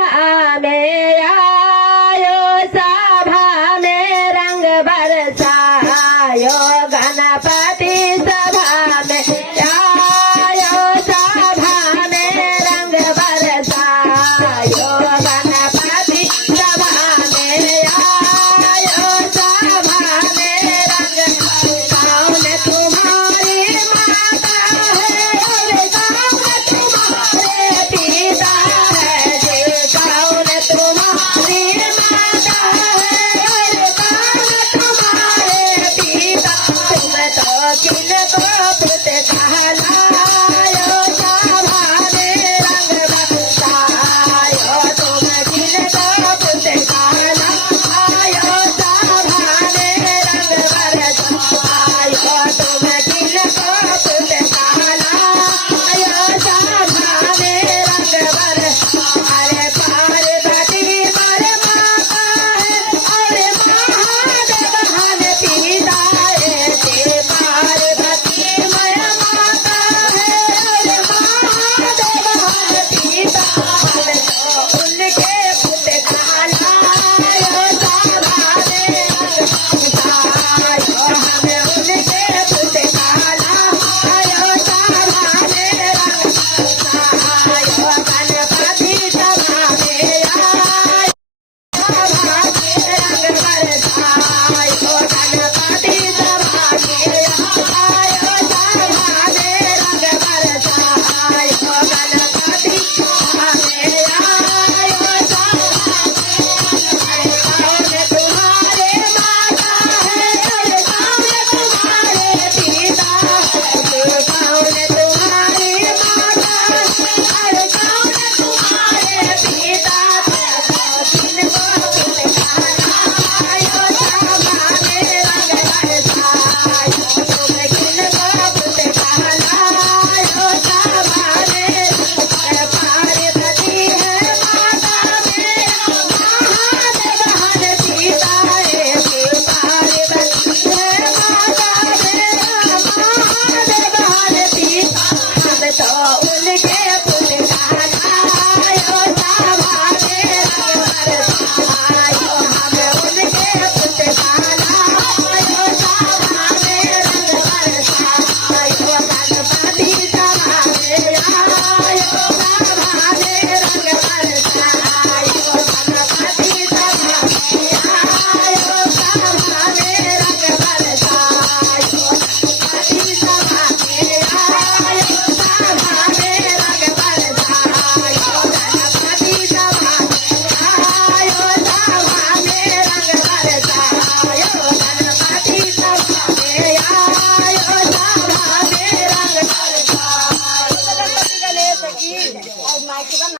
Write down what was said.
में आयो सभा में रंग बरसायो गणपति सभा में आयो सभा में रंग बरसायो गणपति सभा में आयो सभा में रंग कौन तुम्हारी माता है और कौन तुम्हारे पिता है जी कौन तुम्हारी माता है और कौन तुम्हारे पिता तुम तो किनको पुत कहलायो सभा में रंग बरसायो तुम किनको पुत कहलायो सभा में रंग बरसायो तुम किनको पुत कहलायो सभा में रंग बरसायो पार्वती मर माता है और महादेव हन पिता है जे पार्वती मर माता है और महादेव हन पिता है उनके पुत कहलायो सभा में रंग बरसायो हमें उनके पुत कहलायो सभा में रंग बरसायो गणपति सभा में आयो सभा में रंग बरसायो गणपति सभा में आयो सभा में रंग बरसायो गणपति सभा में आयो सभा कौन तुम्हारे माता है और कौन तुम्हारे पिता है कौन तुम्हारी माता है और कौन तुम्हारे पिता है किनको पुत कहलायो सभा में रंग बरसायो तुम किनको पुत कहलायो सभा में पार्वती है माता मेरा महादेव हन पिता है जे पार्वती है माता मेरा महादेव हन पिता हम तो उनके पुत कहलायो सभा में रंग बरसायो हम उनके पुत कहलायो सभा में रंग बरसायो गणपति सभा में आयो सभा में रंग बरसायो गणपति सभा में आयो सभा में रंग बरसायो गणपति सभा में आयो सभा में रंग बरसायो गणपति सभा में आयो सभा में रंग बरसायो गणपति सभा में आयो सभा में रंग बरसायो।